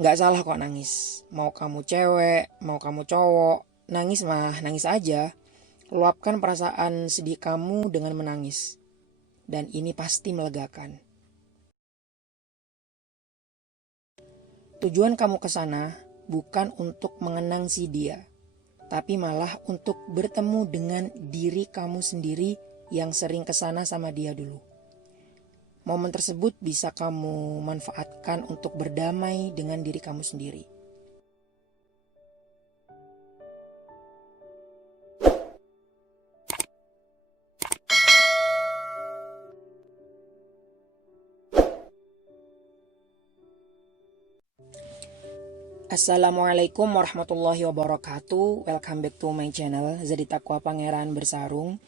Nggak salah kok nangis. Mau kamu cewek, mau kamu cowok, nangis mah nangis aja. Luapkan perasaan sedih kamu dengan menangis. Dan ini pasti melegakan. Tujuan kamu ke sana bukan untuk mengenang si dia, tapi malah untuk bertemu dengan diri kamu sendiri yang sering kesana sama dia dulu. Momen tersebut bisa kamu manfaatkan untuk berdamai dengan diri kamu sendiri. Assalamualaikum warahmatullahi wabarakatuh. Welcome back to my channel Zadi Takwa Pangeran Bersarung.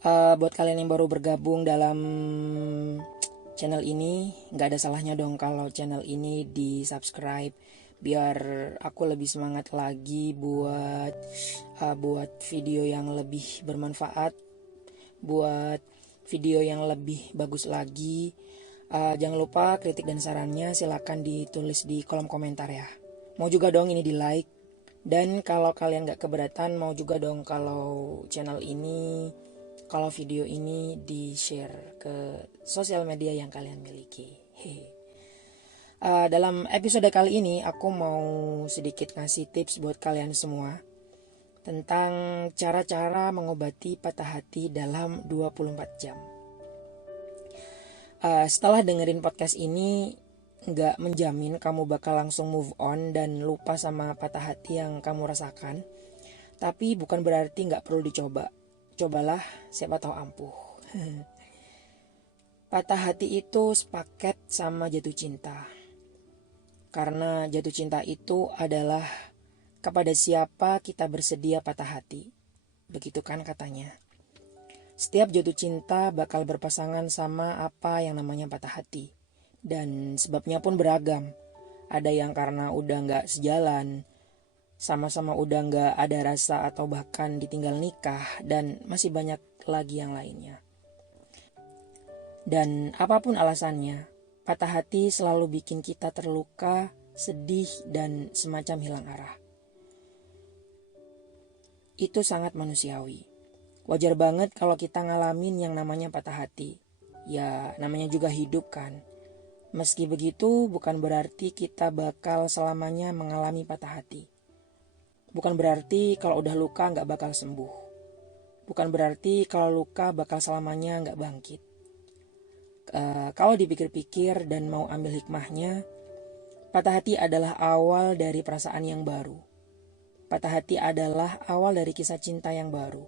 Buat kalian yang baru bergabung dalam channel ini, nggak ada salahnya dong kalau channel ini di subscribe biar aku lebih semangat lagi buat video yang lebih bermanfaat, buat video yang lebih bagus lagi. Jangan lupa kritik dan sarannya silakan ditulis di kolom komentar ya. Mau juga dong ini di like. Dan kalau kalian gak keberatan, mau juga dong kalau video ini di share ke sosial media yang kalian miliki. Dalam episode kali ini aku mau sedikit ngasih tips buat kalian semua tentang cara-cara mengobati patah hati dalam 24 jam. Setelah dengerin podcast ini, nggak menjamin kamu bakal langsung move on dan lupa sama patah hati yang kamu rasakan. Tapi bukan berarti nggak perlu dicoba. Cobalah, siapa tahu ampuh. Patah hati itu sepaket sama jatuh cinta. Karena jatuh cinta itu adalah kepada siapa kita bersedia patah hati. Begitu kan katanya. Setiap jatuh cinta bakal berpasangan sama apa yang namanya patah hati. Dan sebabnya pun beragam. Ada yang karena udah gak sejalan, sama-sama udah gak ada rasa atau bahkan ditinggal nikah, dan masih banyak lagi yang lainnya. Dan apapun alasannya, patah hati selalu bikin kita terluka, sedih, dan semacam hilang arah. Itu sangat manusiawi. Wajar banget kalau kita ngalamin yang namanya patah hati. Ya namanya juga hidup kan. Meski begitu, bukan berarti kita bakal selamanya mengalami patah hati. Bukan berarti kalau udah luka gak bakal sembuh. Bukan berarti kalau luka bakal selamanya gak bangkit. Kalau dipikir-pikir dan mau ambil hikmahnya, patah hati adalah awal dari perasaan yang baru. Patah hati adalah awal dari kisah cinta yang baru.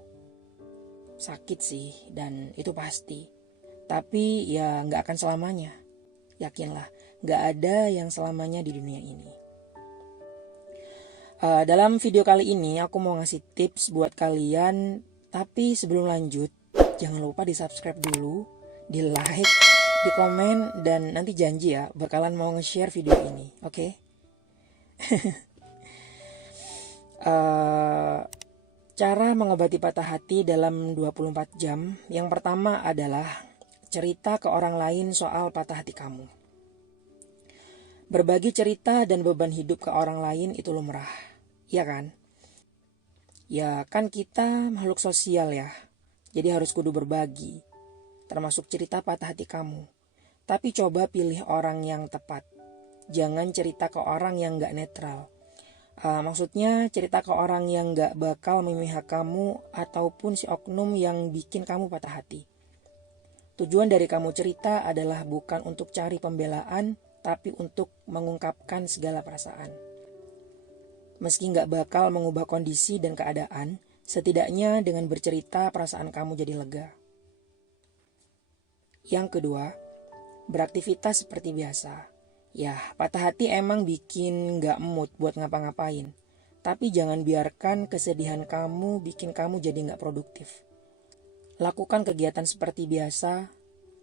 Sakit sih, dan itu pasti. Tapi ya gak akan selamanya. Yakinlah, gak ada yang selamanya di dunia ini. Dalam video kali ini aku mau ngasih tips buat kalian. Tapi sebelum lanjut, jangan lupa di subscribe dulu, di like, di komen, dan nanti janji ya bakalan mau nge-share video ini, oke? Cara mengobati patah hati dalam 24 jam. Yang pertama adalah cerita ke orang lain soal patah hati kamu. Berbagi cerita dan beban hidup ke orang lain itu lumrah, iya kan? Ya kan kita makhluk sosial ya, jadi harus kudu berbagi, termasuk cerita patah hati kamu. Tapi coba pilih orang yang tepat, jangan cerita ke orang yang gak netral. Maksudnya cerita ke orang yang gak bakal memihak kamu ataupun si oknum yang bikin kamu patah hati. Tujuan dari kamu cerita adalah bukan untuk cari pembelaan, tapi untuk mengungkapkan segala perasaan. Meski gak bakal mengubah kondisi dan keadaan, setidaknya dengan bercerita perasaan kamu jadi lega. Yang kedua, beraktivitas seperti biasa. Ya, patah hati emang bikin gak mood buat ngapa-ngapain. Tapi jangan biarkan kesedihan kamu bikin kamu jadi gak produktif. Lakukan kegiatan seperti biasa,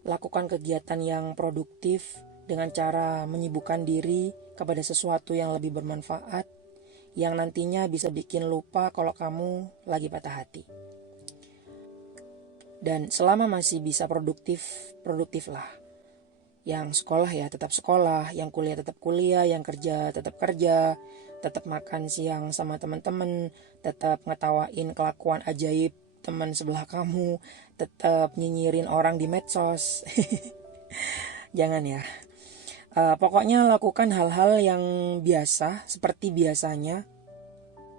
lakukan kegiatan yang produktif dengan cara menyibukkan diri kepada sesuatu yang lebih bermanfaat, yang nantinya bisa bikin lupa kalau kamu lagi patah hati. Dan selama masih bisa produktiflah. Yang sekolah ya tetap sekolah, yang kuliah tetap kuliah, yang kerja tetap kerja, tetap makan siang sama teman-teman, tetap ngetawain kelakuan ajaib teman sebelah kamu, tetap nyinyirin orang di medsos. Jangan ya. Pokoknya lakukan hal-hal yang biasa seperti biasanya,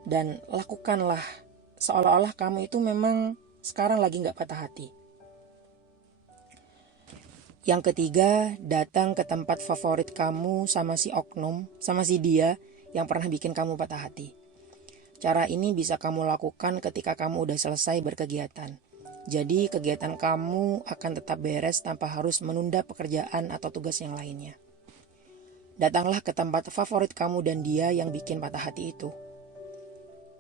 dan lakukanlah seolah-olah kamu itu memang sekarang lagi gak patah hati. Yang ketiga, datang ke tempat favorit kamu sama si oknum, sama si dia yang pernah bikin kamu patah hati. Cara ini bisa kamu lakukan ketika kamu udah selesai berkegiatan. Jadi kegiatan kamu akan tetap beres tanpa harus menunda pekerjaan atau tugas yang lainnya. Datanglah ke tempat favorit kamu dan dia yang bikin patah hati itu.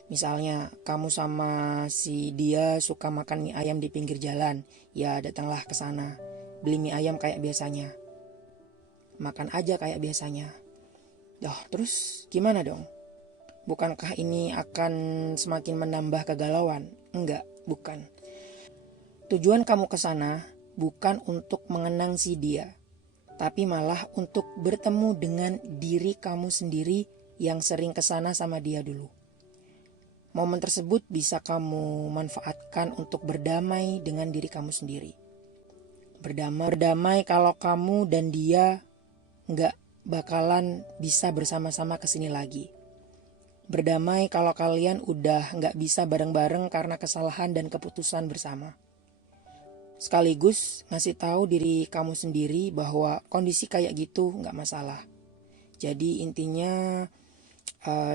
Misalnya kamu sama si dia suka makan mie ayam di pinggir jalan, ya datanglah ke sana. Beli mie ayam kayak biasanya. Makan aja kayak biasanya. Terus gimana dong? Bukankah ini akan semakin menambah kegalauan? Enggak, bukan. Tujuan kamu ke sana bukan untuk mengenang si dia, tapi malah untuk bertemu dengan diri kamu sendiri yang sering ke sana sama dia dulu. Momen tersebut bisa kamu manfaatkan untuk berdamai dengan diri kamu sendiri. Berdamai kalau kamu dan dia nggak bakalan bisa bersama-sama kesini lagi. Berdamai kalau kalian udah nggak bisa bareng-bareng karena kesalahan dan keputusan bersama. Sekaligus ngasih tahu diri kamu sendiri bahwa kondisi kayak gitu nggak masalah. Jadi intinya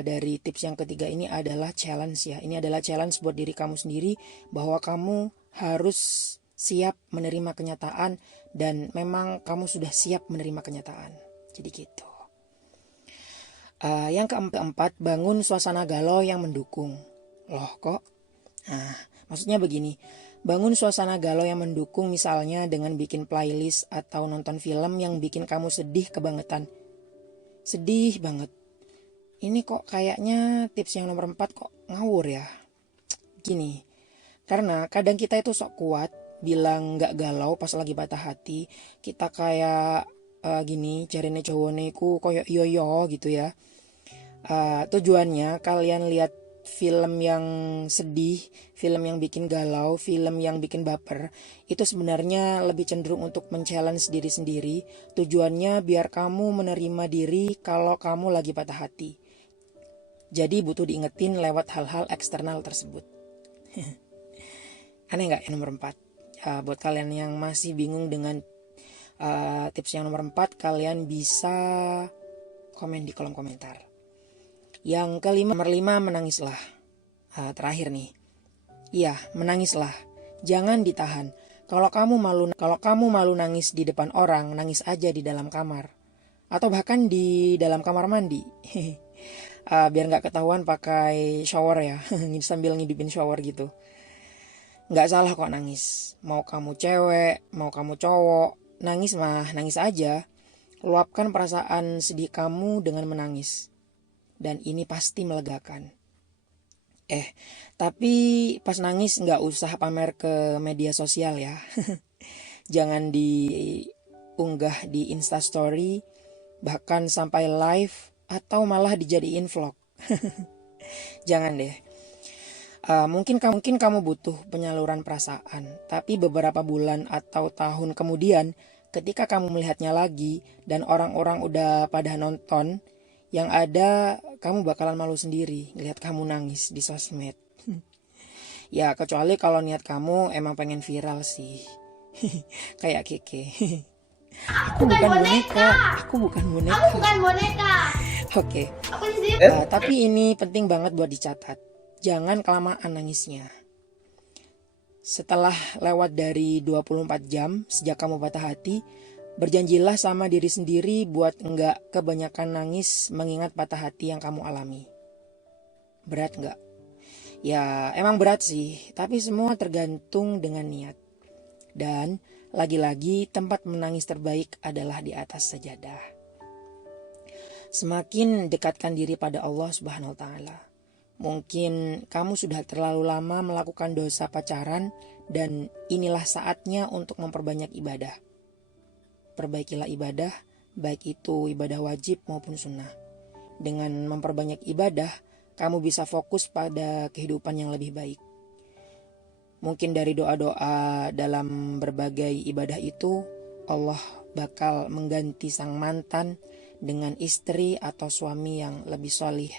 dari tips yang ketiga ini adalah challenge ya. Ini adalah challenge buat diri kamu sendiri bahwa kamu harus siap menerima kenyataan dan memang kamu sudah siap menerima kenyataan. Jadi gitu. Yang keempat, bangun suasana galau yang mendukung. Loh kok? Maksudnya begini. Bangun suasana galau yang mendukung misalnya dengan bikin playlist atau nonton film yang bikin kamu sedih kebangetan. Sedih banget. Ini kok kayaknya tips yang nomor 4 kok ngawur ya. Gini, karena kadang kita itu sok kuat bilang gak galau pas lagi patah hati. Kita kayak gini, jarine cowone ku koyo yo gitu ya. Tujuannya kalian lihat film yang sedih, film yang bikin galau, film yang bikin baper, itu sebenarnya lebih cenderung untuk men-challenge diri sendiri. Tujuannya biar kamu menerima diri kalau kamu lagi patah hati. Jadi butuh diingetin lewat hal-hal eksternal tersebut. Aneh gak yang nomor 4? Buat kalian yang masih bingung dengan tips yang nomor 4, kalian bisa komen di kolom komentar. Yang kelima, nomor 5, menangislah. Terakhir nih. Iya, menangislah. Jangan ditahan. Kalau kamu malu nangis di depan orang, nangis aja di dalam kamar. Atau bahkan di dalam kamar mandi. Biar gak ketahuan pakai shower ya. Sambil ngidupin shower gitu. Gak salah kok nangis. Mau kamu cewek, mau kamu cowok, nangis mah nangis aja. Luapkan perasaan sedih kamu dengan menangis. Dan ini pasti melegakan. Tapi pas nangis gak usah pamer ke media sosial ya. Jangan diunggah di Instastory, bahkan sampai live, atau malah dijadiin vlog. Jangan deh. Mungkin kamu butuh penyaluran perasaan, tapi beberapa bulan atau tahun kemudian, ketika kamu melihatnya lagi dan orang-orang udah pada nonton, yang ada kamu bakalan malu sendiri ngelihat kamu nangis di sosmed. Ya kecuali kalau niat kamu emang pengen viral sih. Kayak Keke. Aku bukan boneka. Oke. Tapi ini penting banget buat dicatat. Jangan kelamaan nangisnya. Setelah lewat dari 24 jam sejak kamu patah hati, berjanjilah sama diri sendiri buat enggak kebanyakan nangis mengingat patah hati yang kamu alami. Berat enggak? Ya emang berat sih, tapi semua tergantung dengan niat. Dan lagi-lagi tempat menangis terbaik adalah di atas sajadah. Semakin dekatkan diri pada Allah Subhanahu wa Ta'ala. Mungkin kamu sudah terlalu lama melakukan dosa pacaran dan inilah saatnya untuk memperbanyak ibadah. perbaikilah ibadah, baik itu ibadah wajib maupun sunnah. Dengan memperbanyak ibadah, kamu bisa fokus pada kehidupan yang lebih baik. Mungkin dari doa-doa dalam berbagai ibadah itu, Allah bakal mengganti sang mantan dengan istri atau suami yang lebih solih.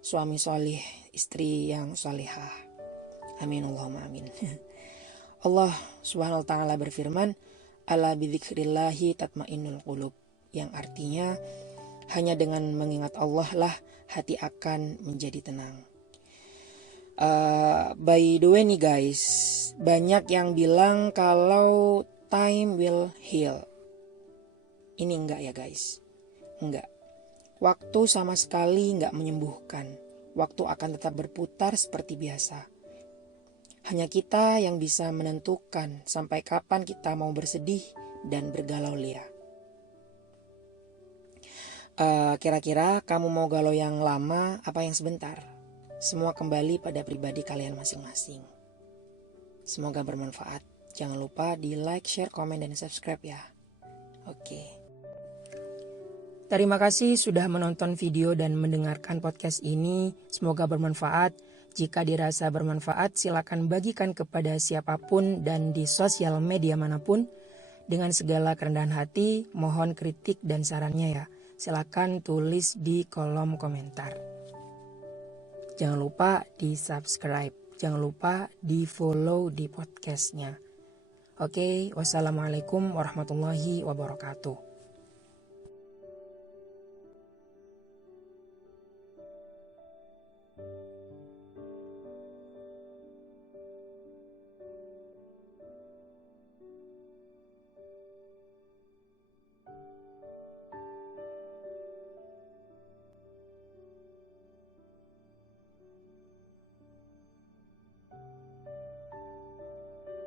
Suami solih, istri yang solihah. Amin Allahumma amin. Allah subhanahu wa ta'ala berfirman, ala bidzikrillahi tatmainnul qulub, yang artinya hanya dengan mengingat Allah lah hati akan menjadi tenang. By the way nih guys, banyak yang bilang kalau time will heal. Ini enggak ya guys, enggak. Waktu sama sekali enggak menyembuhkan. Waktu akan tetap berputar seperti biasa. Hanya kita yang bisa menentukan sampai kapan kita mau bersedih dan bergalau lia. Kira-kira kamu mau galau yang lama apa yang sebentar? Semua kembali pada pribadi kalian masing-masing. Semoga bermanfaat. Jangan lupa di like, share, komen, dan subscribe ya. Oke. Terima kasih sudah menonton video dan mendengarkan podcast ini. Semoga bermanfaat. Jika dirasa bermanfaat, silakan bagikan kepada siapapun dan di sosial media manapun. Dengan segala kerendahan hati, mohon kritik dan sarannya ya. Silakan tulis di kolom komentar. Jangan lupa di subscribe. Jangan lupa di follow di podcastnya. Oke, wassalamualaikum warahmatullahi wabarakatuh.